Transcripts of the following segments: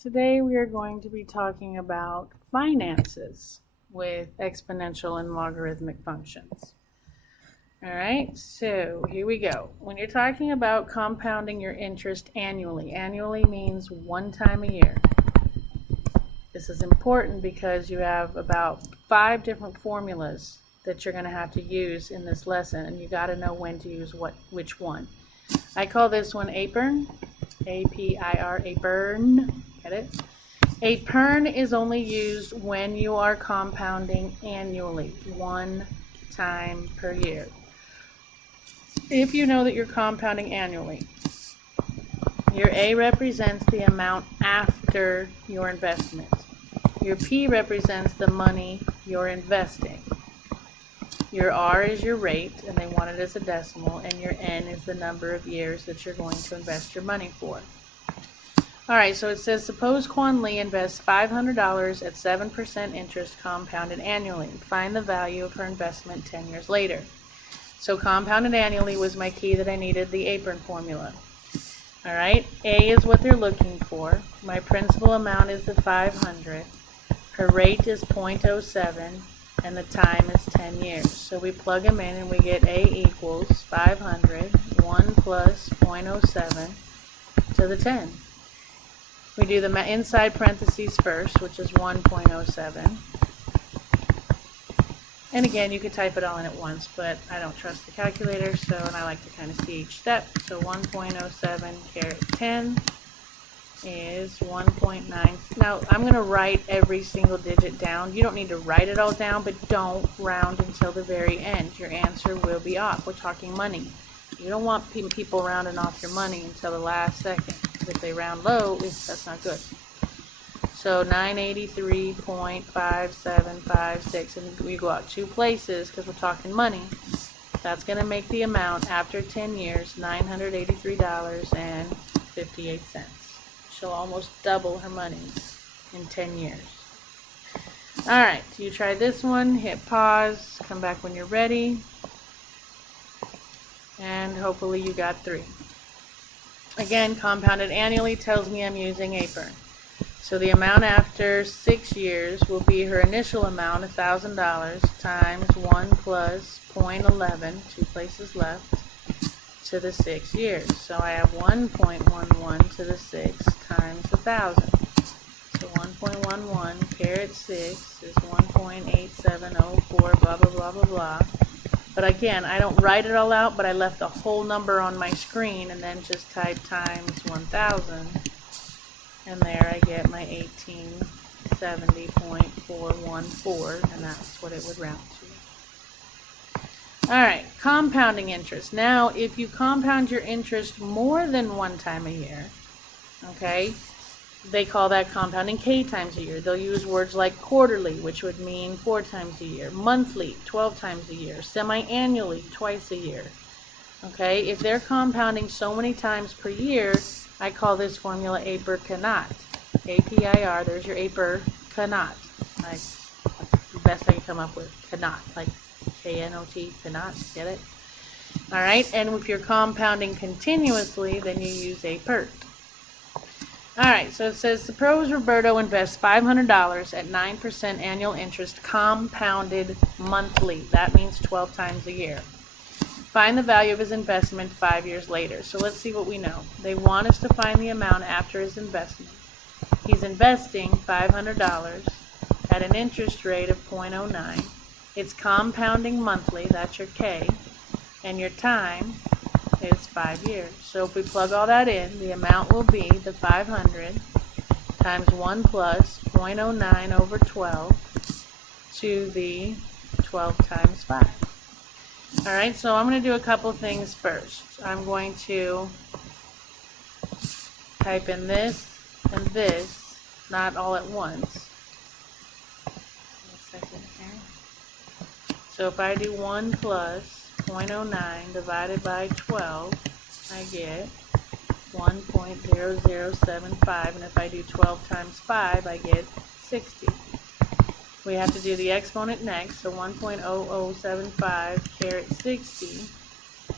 Today we are going to be talking about finances with exponential and logarithmic functions. Alright, so here we go. When you're talking about compounding your interest annually means one time a year. This is important because you have about 5 different formulas that you're going to have to use in this lesson, and you got to know when to use which one. I call this one APERN, A-P-I-R, APERN. Get it? APERN is only used when you are compounding annually, one time per year. If you know that you're compounding annually, your A represents the amount after your investment. Your P represents the money you're investing. Your R is your rate, and they want it as a decimal, and your N is the number of years that you're going to invest your money for. Alright, so it says, suppose Quan Lee invests $500 at 7% interest compounded annually. Find the value of her investment 10 years later. So compounded annually was my key that I needed, the APERN formula. Alright, A is what they're looking for. My principal amount is the 500. Her rate is 0.07, and the time is 10 years. So we plug them in and we get A equals 500, 1 plus 0.07 to the 10. We do the inside parentheses first, which is 1.07. And again, you could type it all in at once, but I don't trust the calculator, and I like to kind of see each step. So 1.07 caret 10 is 1.9. Now, I'm going to write every single digit down. You don't need to write it all down, but don't round until the very end. Your answer will be off. We're talking money. You don't want people rounding off your money until the last second. If they round low, that's not good. So 983.5756, and we go out 2 places because we're talking money. That's going to make the amount after 10 years $983.58. She'll almost double her money in 10 years. Alright, so you try this one, hit pause, come back when you're ready, and hopefully you got 3. Again, compounded annually tells me I'm using APERN. So the amount after 6 years will be her initial amount, $1,000, times 1 plus 0.11, 2 places left, to the 6 years. So I have 1.11 to the 6 times 1,000. So 1.11 caret 6 is 1.8704, blah, blah, blah, blah, blah. But again, I don't write it all out, but I left the whole number on my screen and then just type times 1,000. And there I get my 1870.414, and that's what it would round to. Alright, compounding interest. Now, if you compound your interest more than one time a year, okay, they call that compounding K times a year. They'll use words like quarterly, which would mean 4 times a year, monthly, 12 times a year, semi-annually, twice a year. Okay, if they're compounding so many times per year, I call this formula APER cannot. A-P-I-R, there's your APER cannot. That's the best I can come up with, cannot, like K-N-O-T, cannot, get it? Alright, and if you're compounding continuously, then you use APERT. Alright, so it says, suppose Roberto invests $500 at 9% annual interest compounded monthly. That means 12 times a year. Find the value of his investment 5 years later. So let's see what we know. They want us to find the amount after his investment. He's investing $500 at an interest rate of 0.09. It's compounding monthly, that's your K, and your time is 5 years. So if we plug all that in, the amount will be the 500 times 1 plus 0.09 over 12 to the 12 times 5. Alright, so I'm going to do a couple things first. I'm going to type in this and this, not all at once. A second here. So if I do 1 plus 0.09 divided by 12, I get 1.0075, and if I do 12 times 5, I get 60. We have to do the exponent next, so 1.0075 caret 60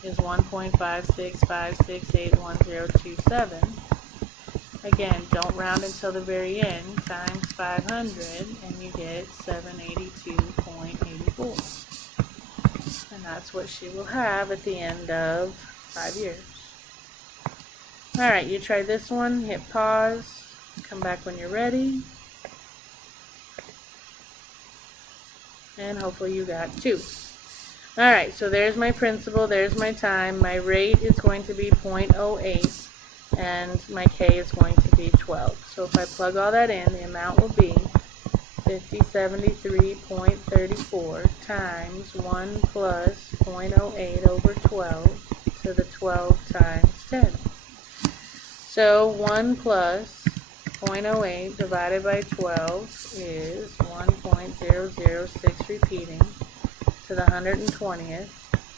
is 1.565681027. again, don't round until the very end, times 500, and you get 782.84. And that's what she will have at the end of 5 years. Alright, you try this one, hit pause, come back when you're ready. And hopefully you got 2. Alright, so there's my principal, there's my time. My rate is going to be 0.08, and my K is going to be 12. So if I plug all that in, the amount will be 5073.34 times 1 plus 0.08 over 12 to the 12 times 10. So 1 plus 0.08 divided by 12 is 1.006 repeating to the 120th,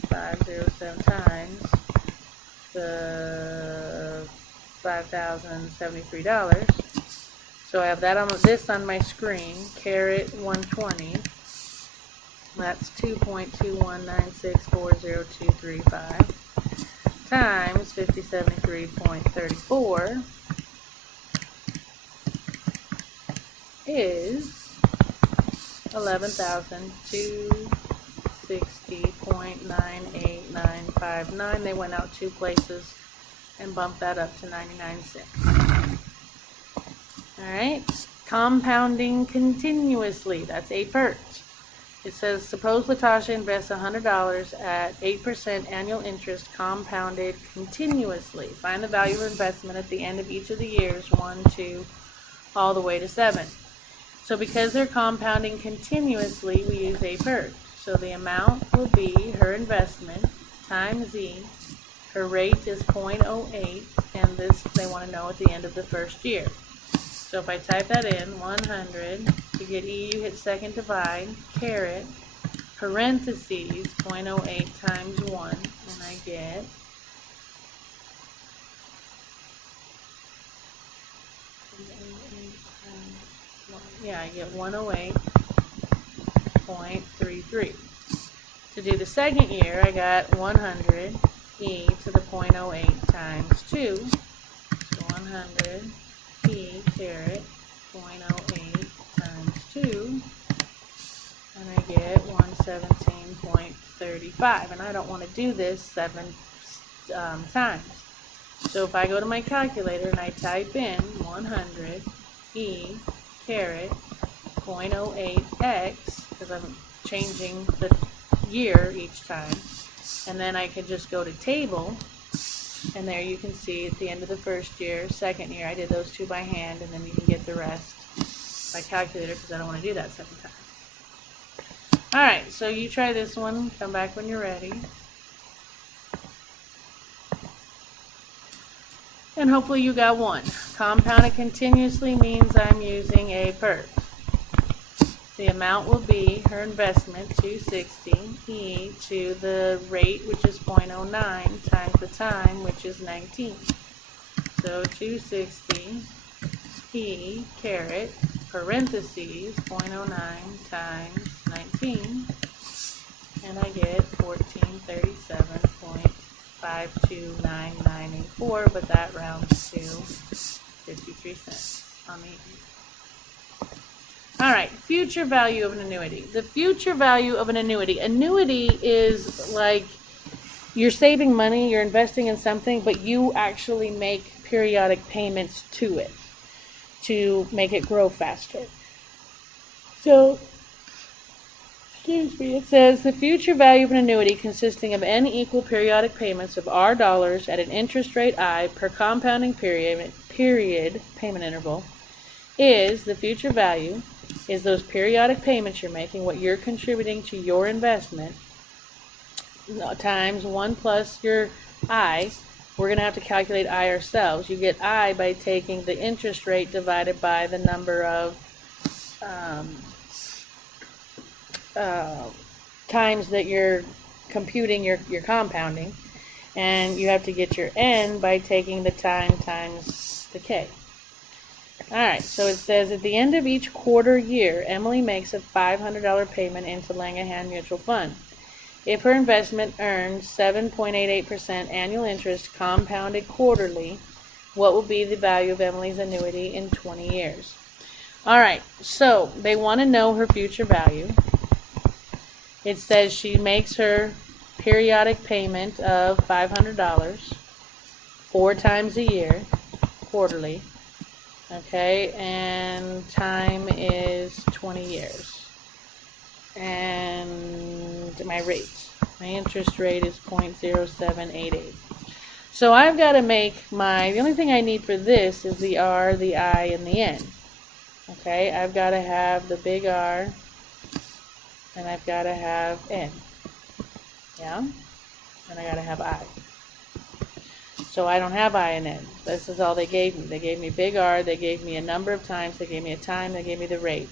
507 times the $5,073. So I have that on this on my screen, caret 120. That's 2.219640235 times 5073.34 is 11,260.98959. They went out 2 places and bumped that up to 99 cents. Alright, compounding continuously. That's a PERT. It says, suppose Latasha invests $100 at 8% annual interest compounded continuously. Find the value of investment at the end of each of the years, 1, 2, all the way to 7. So because they're compounding continuously, we use a PERT. So the amount will be her investment times Z. Her rate is 0.08, and this they want to know at the end of the first year. So if I type that in, 100, to get E, you hit second divide, caret, parentheses, 0.08 times 1, and I get I get 108.33. To do the second year, I got 100 E to the 0.08 times 2. So 100 E caret 0.08 times 2. And I get 117.35. And I don't want to do this 7 times. So if I go to my calculator and I type in 100 E caret 0.08x, because I'm changing the year each time, and then I can just go to table, and there you can see at the end of the first year, second year, I did those 2 by hand, and then you can get the rest by calculator because I don't want to do that 7 times. Alright, so you try this one, come back when you're ready. And hopefully you got 1. Compounded continuously means I'm using a PERT. The amount will be her investment, 260, E to the rate, which is 0.09, times the time, which is 19. So 260, E caret, parentheses, 0.09 times 19, and I get 1437.529984, but that rounds to 53 cents on the Alright, future value of an annuity. The future value of an annuity. Annuity is like you're saving money, you're investing in something, but you actually make periodic payments to it to make it grow faster. So, it says the future value of an annuity consisting of n equal periodic payments of R dollars at an interest rate I per compounding period payment interval is the future value is those periodic payments you're making, what you're contributing to your investment, times 1 plus your I. We're going to have to calculate I ourselves. You get I by taking the interest rate divided by the number of times that you're computing your compounding. And you have to get your N by taking the time times the K. Alright, so it says at the end of each quarter year, Emily makes a $500 payment into Langahan Mutual Fund. If her investment earns 7.88% annual interest compounded quarterly, what will be the value of Emily's annuity in 20 years. All right, so they want to know her future value. It says she makes her periodic payment of $500 4 times a year, quarterly. Okay, and time is 20 years. And my interest rate is 0.0788. So I've got to make the only thing I need for this is the R, the I, and the N. Okay, I've got to have the big R, and I've got to have N. Yeah? And I got to have I. So I don't have I and N. This is all they gave me. They gave me big R, they gave me a number of times, they gave me a time, they gave me the rate.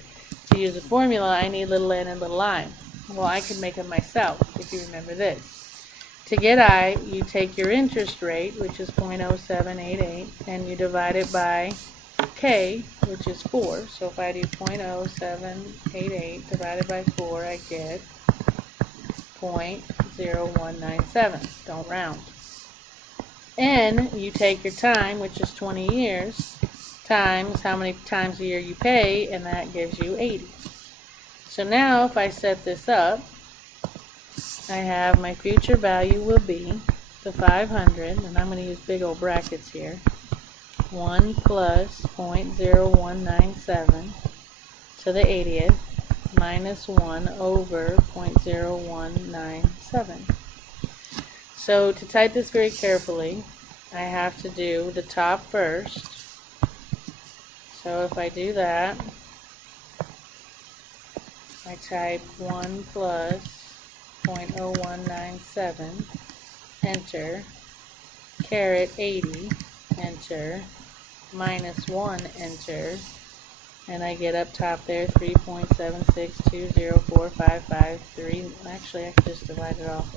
To use the formula, I need little n and little I. Well, I could make them myself, if you remember this. To get I, you take your interest rate, which is 0.0788, and you divide it by K, which is 4. So if I do 0.0788 divided by 4, I get 0.0197. Don't round. N, you take your time, which is 20 years, times how many times a year you pay, and that gives you 80. So now if I set this up, I have my future value will be the 500, and I'm going to use big old brackets here, 1 plus 0.0197 to the 80th minus 1 over 0.0197. So to type this very carefully, I have to do the top first. So if I do that, I type 1 plus 0.0197, enter, caret 80, enter, minus 1, enter, and I get up top there 3.7620455. Actually, I could just divide it off.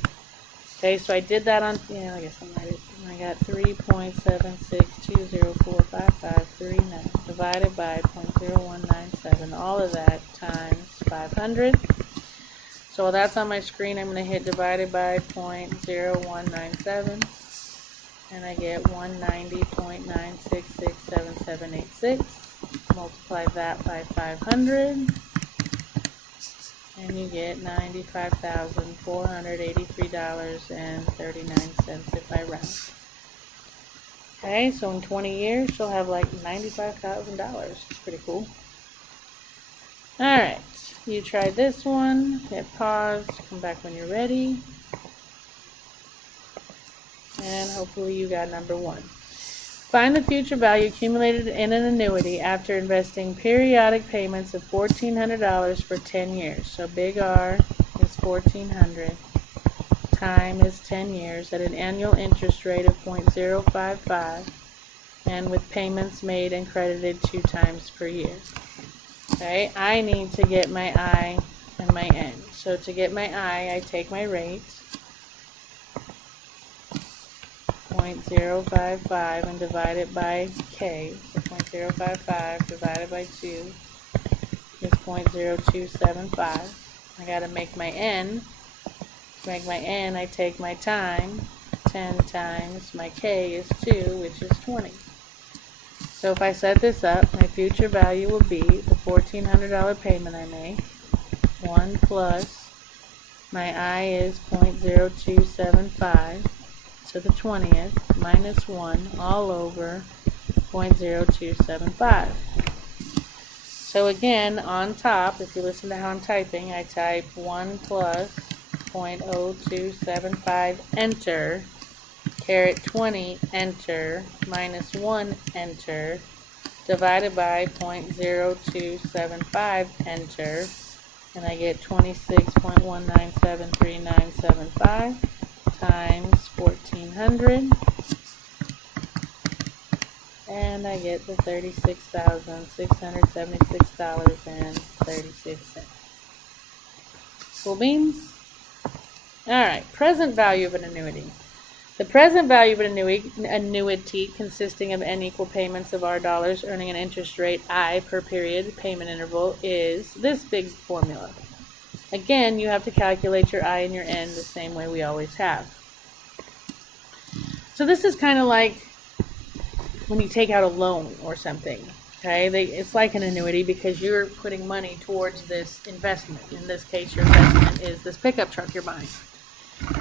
Okay, so I did that on, I guess I might have, I got 3.762045539 divided by 0.0197, all of that times 500. So that's on my screen. I'm going to hit divided by 0.0197, and I get 190.9667786. Multiply that by 500. And you get $95,483.39 if I round. Okay, so in 20 years, she'll have like $95,000. It's pretty cool. Alright, you try this one, hit pause, come back when you're ready. And hopefully you got number 1. Find the future value accumulated in an annuity after investing periodic payments of $1,400 for 10 years. So big R is 1,400. Time is 10 years at an annual interest rate of 0.055 and with payments made and credited 2 times per year. Okay, I need to get my I and my N. So to get my I take my rate, 0.055, and divide it by K. So 0.055 divided by 2 is 0.0275. I got to make my N. To make my N, I take my time, 10 times my K is 2, which is 20. So if I set this up, my future value will be the $1,400 payment I make, 1 plus my I is 0.0275 to the 20th minus 1 all over 0.0275. So again, on top, if you listen to how I'm typing, I type 1 plus 0.0275, enter, caret 20, enter, minus 1, enter, divided by 0.0275, enter, and I get 26.1973975 times 1,400, and I get the $36,676.36. Cool beans? Alright, present value of an annuity. The present value of an annuity consisting of n equal payments of R dollars earning an interest rate I per period payment interval is this big formula. Again, you have to calculate your I and your N the same way we always have. So this is kind of like when you take out a loan or something. Okay, it's like an annuity because you're putting money towards this investment. In this case, your investment is this pickup truck you're buying.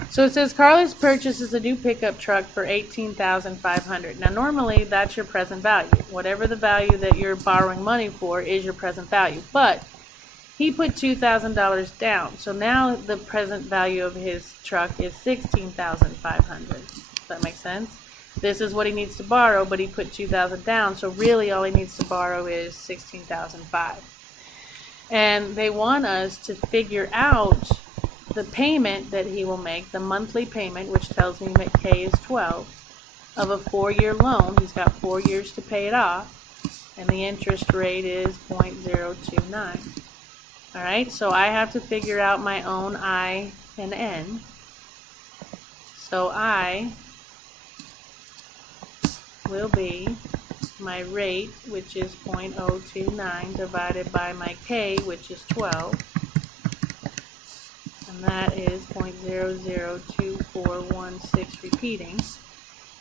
So it says Carlos purchases a new pickup truck for $18,500. Now normally that's your present value. Whatever the value that you're borrowing money for is your present value. But he put $2,000 down. So now the present value of his truck is $16,500. Does that make sense? This is what he needs to borrow, but he put $2,000 down. So really all he needs to borrow is $16,500. And they want us to figure out the payment that he will make, the monthly payment, which tells me K is 12, of a 4-year loan. He's got 4 years to pay it off, and the interest rate is 0.029. All right, so I have to figure out my own I and N. So I will be my rate, which is 0.029, divided by my K, which is 12. And that is 0.002416 repeating.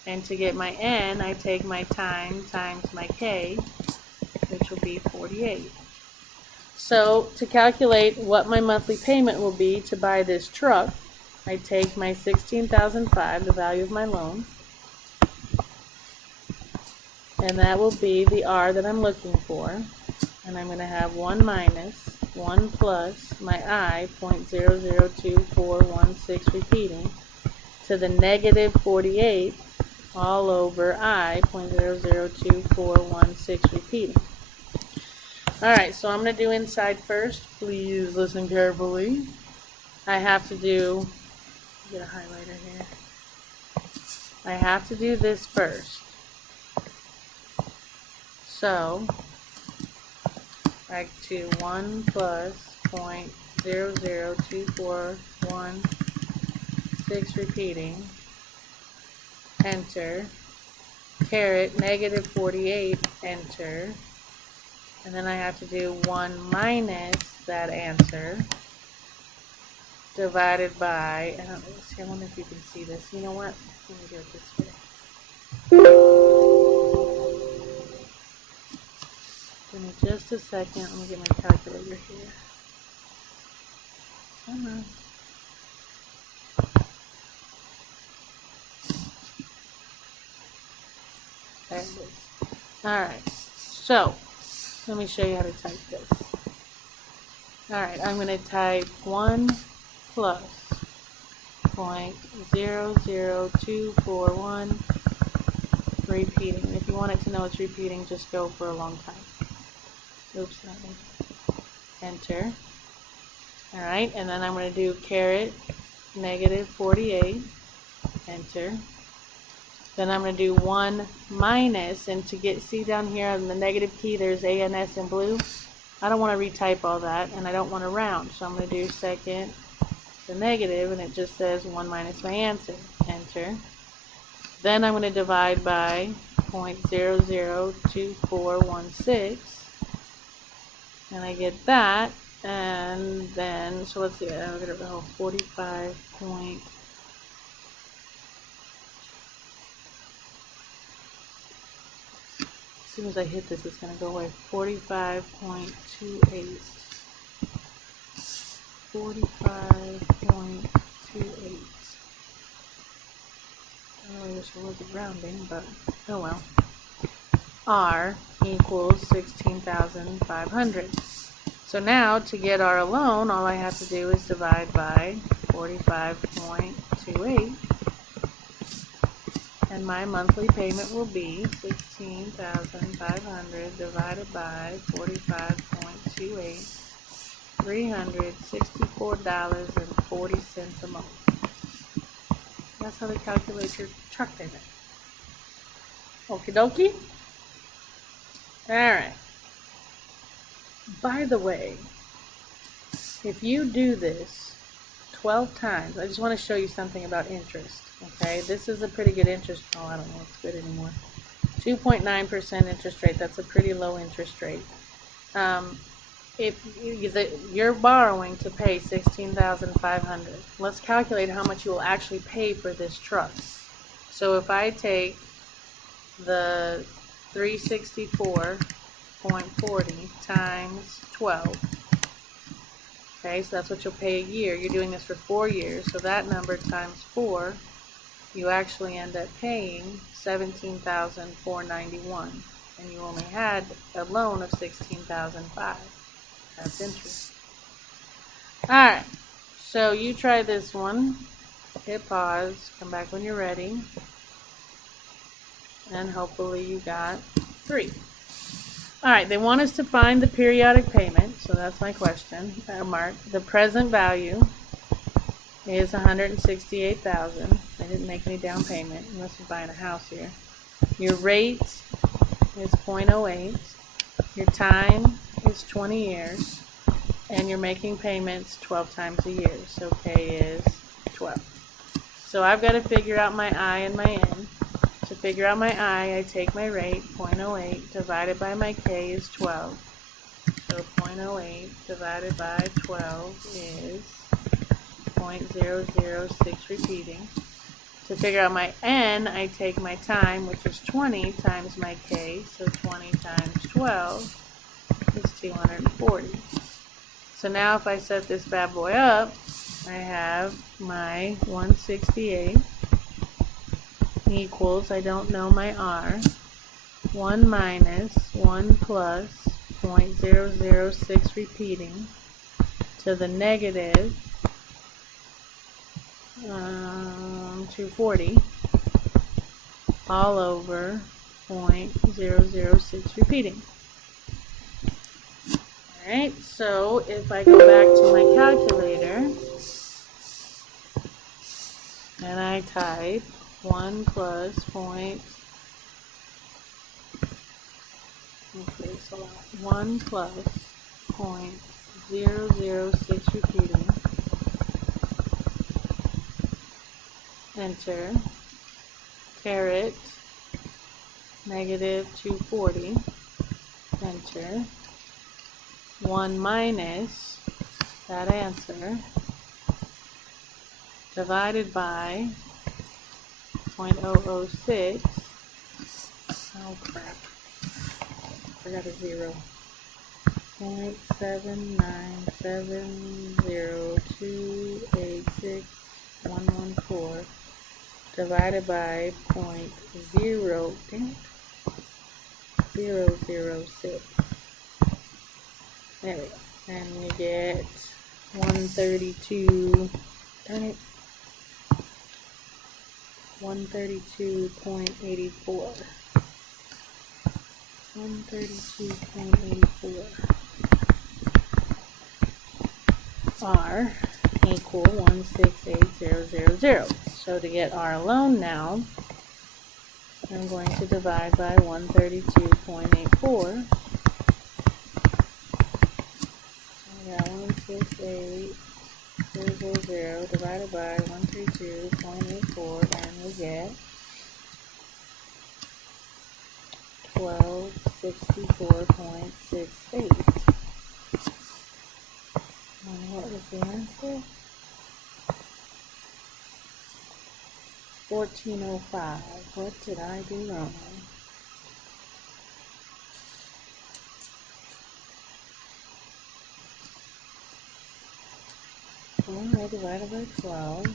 And to get my N, I take my time times my K, which will be 48. So to calculate what my monthly payment will be to buy this truck, I take my $16,500, the value of my loan, and that will be the R that I'm looking for. And I'm going to have 1 minus 1 plus my I, 0.002416 repeating, to the negative 48 all over I, 0.002416 repeating. Alright, so I'm going to do inside first. Please listen carefully. I have to do, get a highlighter here. I have to do this first. So back to 1 plus 0.002416 repeating, enter, caret negative 48, enter, and then I have to do 1 minus that answer, divided by, I wonder if you can see this. You know what? Let me do it this way. Give me just a second. Let me get my calculator here. Come on. There it is. Alright. So, let me show you how to type this. Alright, I'm going to type 1 plus 0.00241 repeating. If you want it to know it's repeating, just go for a long time. Oops, not me. Enter. Alright, and then I'm going to do caret negative 48. Enter. Then I'm going to do 1 minus, and to get, see down here on the negative key, there's ANS in blue. I don't want to retype all that, and I don't want to round, so I'm going to do second the negative, and it just says 1 minus my answer. Enter. Then I'm going to divide by 0.002416. And I get that, and then, so let's see, I'm going to go 45 point, as soon as I hit this, it's going to go away, 45.28, 45.28, I really wish I wasn't rounding, but oh well. R equals 16,500. So now to get R alone, all I have to do is divide by 45.28, and my monthly payment will be 16,500 divided by 45.28, $364.40 a month. That's how they calculate your truck payment. Okie dokie. Alright. By the way, if you do this 12 times, I just want to show you something about interest. Okay, this is a pretty good interest. Oh, I don't know if it's good anymore. 2.9% interest rate. That's a pretty low interest rate. If you're borrowing to pay $16,500, let's calculate how much you will actually pay for this truck. So if I take the 364.40 times 12. Okay, so that's what you'll pay a year. You're doing this for 4 years, so that number times 4, you actually end up paying $17,491, and you only had a loan of $16,005. That's interest. All right, so you try this one. Hit pause. Come back when you're ready, and hopefully you got 3. All right, they want us to find the periodic payment, so that's my question. Mark. The present value is $168,000. They didn't make any down payment unless you're buying a house here. Your rate is 0.08. Your time is 20 years, and you're making payments 12 times a year. So K is 12. So I've got to figure out my I and my N. To figure out my I take my rate, 0.08, divided by my K is 12. So 0.08 divided by 12 is 0.006 repeating. To figure out my N, I take my time, which is 20, times my K. So 20 times 12 is 240. So now if I set this bad boy up, I have my 168 equals, I don't know my R, 1 minus 1 plus 0.006 repeating to the negative 240 all over 0.006 repeating. Alright, so if I go back to my calculator and I type 1 plus point, okay, so 1 plus 0.006 repeating, enter, caret, negative 240, enter, 1 minus that answer, divided by 0.006, oh crap, forgot a 0, 0.7970286,114, divided by 0.006. There we go. And you get 132, darn it, 132.84. 132.84. R equal 168000. So to get R alone now, I'm going to divide by 132.84. I got 168000 divided by 132.84, and we get 1264.68. And what was the answer? 1405. What did I do wrong? I divided by 12.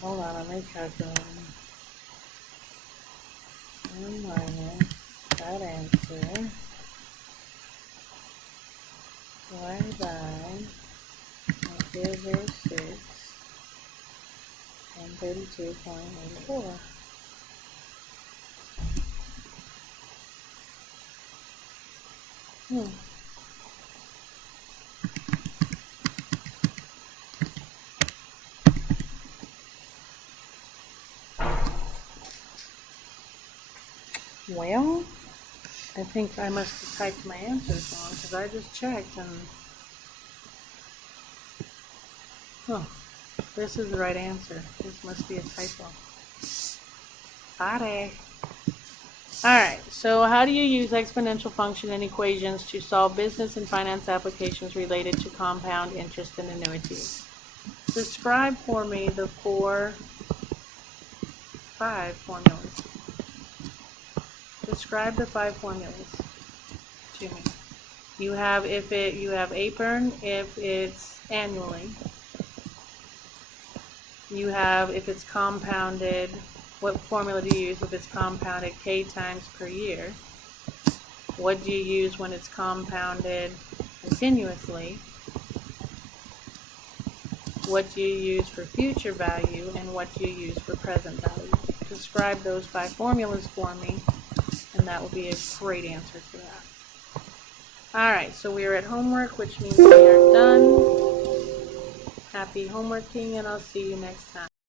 Hold on, I'm recalculating. 1 minus that answer divided by 0.006 and 32.84. Well, I think I must have typed my answers wrong because I just checked and, oh, this is the right answer. This must be a typo. Party. Alright, so how do you use exponential function and equations to solve business and finance applications related to compound interest and annuities? Describe for me the 5 formulas. Describe the 5 formulas to me. You have APERN if it's annually. You have if it's compounded. What formula do you use if it's compounded K times per year? What do you use when it's compounded continuously? What do you use for future value, and what do you use for present value? Describe those 5 formulas for me, and that will be a great answer to that. Alright, so we are at homework, which means we are done. Happy homeworking, and I'll see you next time.